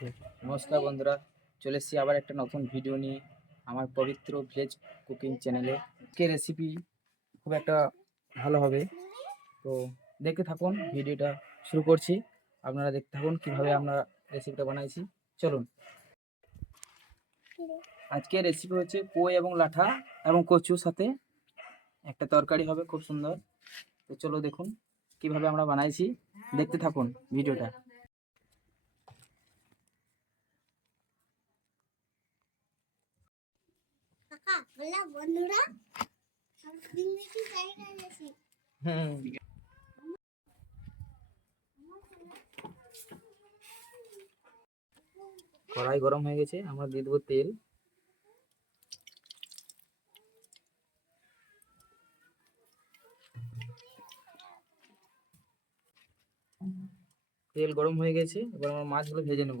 নমস্কার বন্ধুরা, চলে এসেছি আবার একটা নতুন ভিডিও নিয়ে আমার পবিত্র ভেজ কুকিং চ্যানেলে কে রেসিপি খুব একটা ভালো হবে। তো দেখতে থাকুন ভিডিওটা শুরু করছি। আপনারা দেখতে থাকুন কীভাবে আমরা রেসিপিটা বানাইছি। চলুন। আজকে রেসিপি হচ্ছে কই এবং লাঠা এবং কচুর সাথে একটা তরকারি হবে, খুব সুন্দর। তো চলো দেখুন কীভাবে আমরা বানাইছি। দেখতে থাকুন ভিডিওটা কড়াই গরম হয়ে গেছে, আমরা দিয়ে দেবো তেল। তেল গরম হয়ে গেছে, এবার আমরা মাছগুলো ভেজে নেব।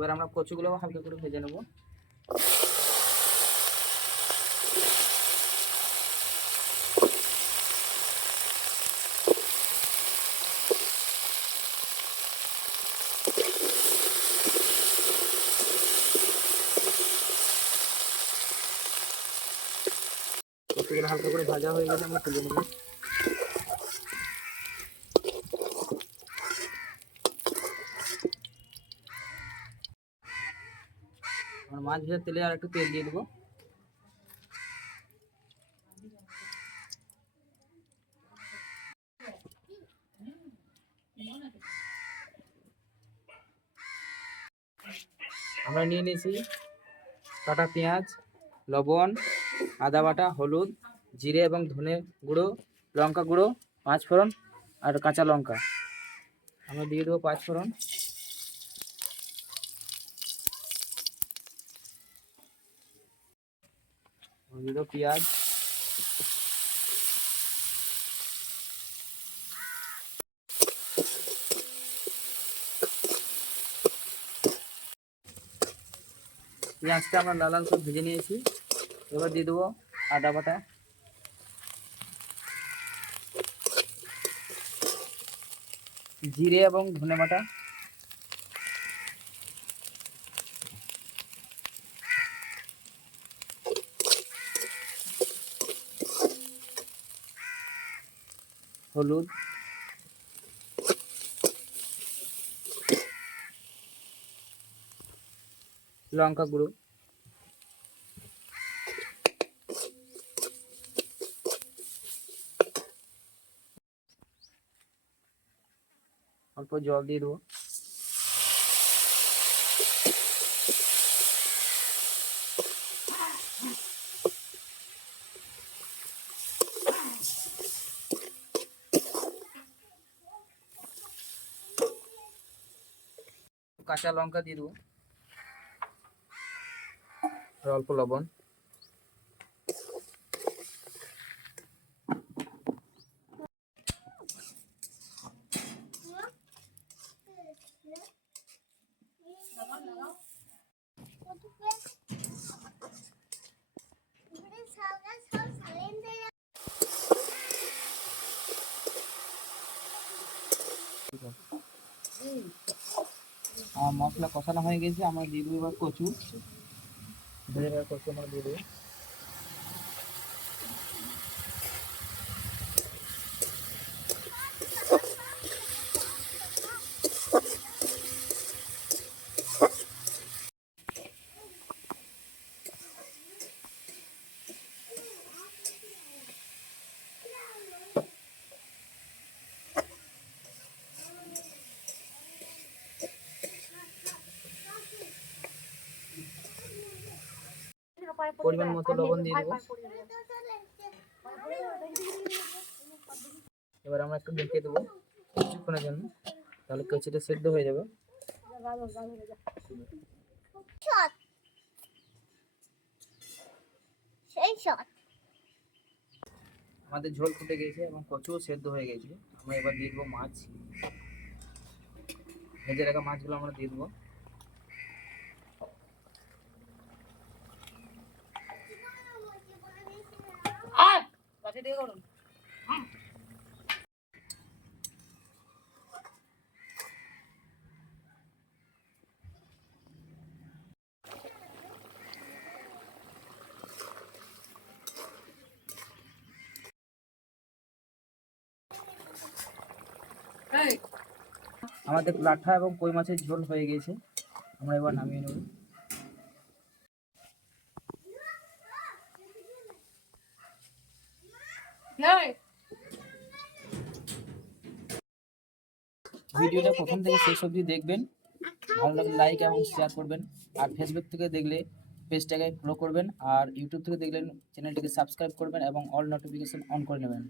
এবার আমরা কচুগুলো হালকা করে ভেজে নেব। কচুগুলো হালকা করে ভাজা হয়ে গেলে আমরা তুলে নেব। আমরা মাছ ভেজার তেলে আর একটু তেল দিয়ে দেবো। আমরা নিয়ে নিয়েছি কাটা পেঁয়াজ, লবণ, আদা বাটা, হলুদ, জিরে এবং ধনে গুঁড়ো, লঙ্কা গুঁড়ো পাঁচ ফোড়ন আর কাঁচা লঙ্কা। আমরা দিয়ে দেবো পাঁচ ফোড়ন দিয়ে পেঁয়াজ। পেঁয়াজটা আমরা লাল লাল করে ভেজে নিয়েছি। এবার দিয়ে দেবো আদা বাটা। জিরে এবং ধনে বাটা। হলুদ লঙ্কা গুঁড়ো অল্প জল দিয়ে দেবো কাঁচা লঙ্কা দিয়ে দেবো। অল্প লবণ আর মশলা কষানো হয়ে গেছে, আমরা দিয়ে দেবো এবার কচু। ভেজে রাখা কচু, আমরা দিয়ে দেবো। পরিমাণ মতো লবণ দিয়ে দেবো। এবার আমরা একটু ঢেকে দেবো কিছুক্ষণের জন্য তাহলে কচিটা সেদ্ধ হয়ে যাবে। শট সেই শট আমাদের ঝোল ফুটে গেছে এবং কচুও সেদ্ধ হয়ে গেছে আমরা এবার দিয়ে দেবো মাছ। ভেজে রাখা মাছগুলো আমরা দিয়ে দেবো। আমাদের লাঠা এবং কই মাছের ঝোল হয়ে গেছে। আমরা এবার নামিয়ে নেব। ভিডিওটা প্রথম থেকে শেষ অবধি দেখবেন। ভালো লাগলে লাইক এবং শেয়ার করবেন। আর ফেসবুক থেকে দেখলে পেজটাকে ফলো করবেন। আর ইউটিউব থেকে দেখলে চ্যানেলটিকে সাবস্ক্রাইব করবেন এবং অল নোটিফিকেশন অন করে নেবেন।